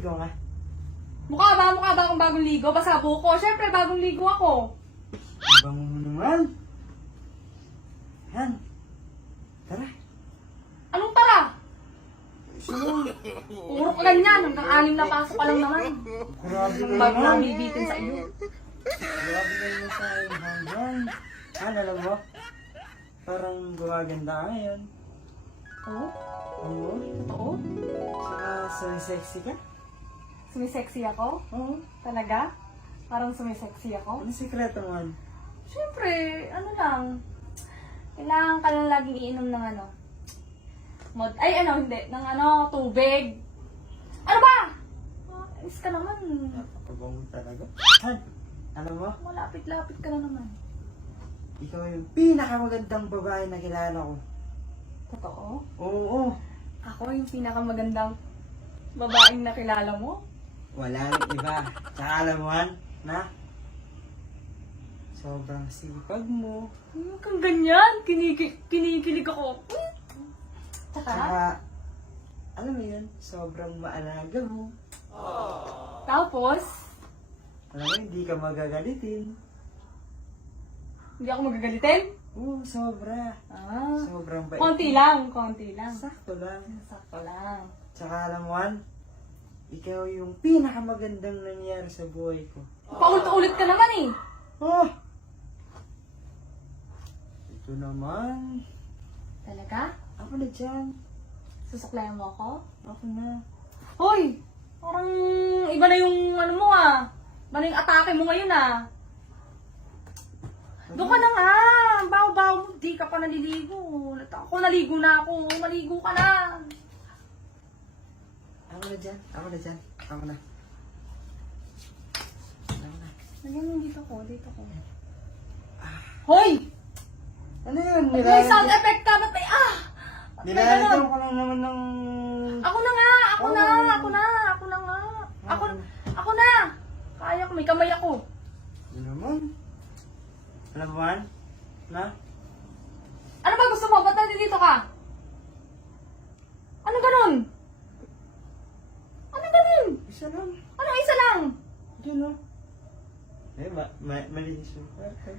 Maligo nga. Mukha ba akong bagong ligo? Pasabo ko. Siyempre, bagong ligo ako. Ang bango mo naman. Yan. Tara. Anong para? Sino? Puro ka ganyan. Hanggang 6 na pasok ka lang naman. Grabe Nang ka bago naman. lang bibitin sa iyo. Grabe ka naman sa akin hanggang. Alam mo? Parang gumaganda ka ngayon. Oo? Oo. Oo? Saka sexy ka. Sumisexy ako? Oo. Talaga? Parang sumisexy ako? Ano sikreto mo? Siyempre, ano lang. Kailangan ka lang laging iinom ng ano. Hindi. Ng tubig. Ano ba? Ayos ka naman. Napakabango talaga. Han, alam mo? Malapit-lapit ka na naman. Ikaw yung pinakamagandang babae na kilala ko. Totoo? Oo. Ako yung pinakamagandang babaeng nakilala mo? Wala nang iba. Tsaka alam mo, Han, na sobrang sipag mo. Huwag kang ganyan. Kinikilig ako. Tsaka, Tsaka, alam mo yun, sobrang maalaga mo. tapos, Alam mo, hindi ka magagalitin. hindi ako magagalitin? Oo, sobra. Sobrang bait. Konti lang. Sakto lang. Sakto lang. Tsaka alam mo, Han, ikaw yung pinakamagandang nangyari sa buhay ko. Paulit-ulit ka naman eh. Oh! Ito naman. Talaga? Ako na dyan. Susuklayan mo ako? Ako na. Hoy! Parang iba na yung ano mo ah. Iba na yung atake mo ngayon ah. Doon ka na nga. Baw-baw mo. Di ka pa naliligo. Ako naligo na ako. Maligo ka na. Ako na dyan. Ako na dyan. Ako na. Ako na. Lagyan mo dito ko. Hoy! Ano yun? May sound effect ka. Ba't may Nilalagyan ko lang naman ng... Ako na nga. Ako na nga. Ako na. Kaya ko. May kamay ako. Ano naman? Alam mo, Han? Na? Ano ba gusto mo? Ba't nandito ka? Ano ganun? Isa lang. Ano isa lang? Diyan o. Malinis yung kwarto.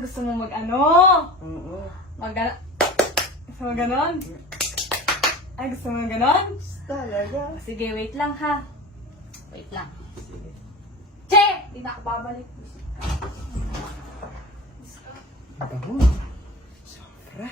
Gusto mo mag-ano? Oo. Gusto mo ganon? Gusto mo ganon? Talaga. Sige, wait lang ha. Wait lang. Sige. Che! Di na ako babalik. Bango. Sobra.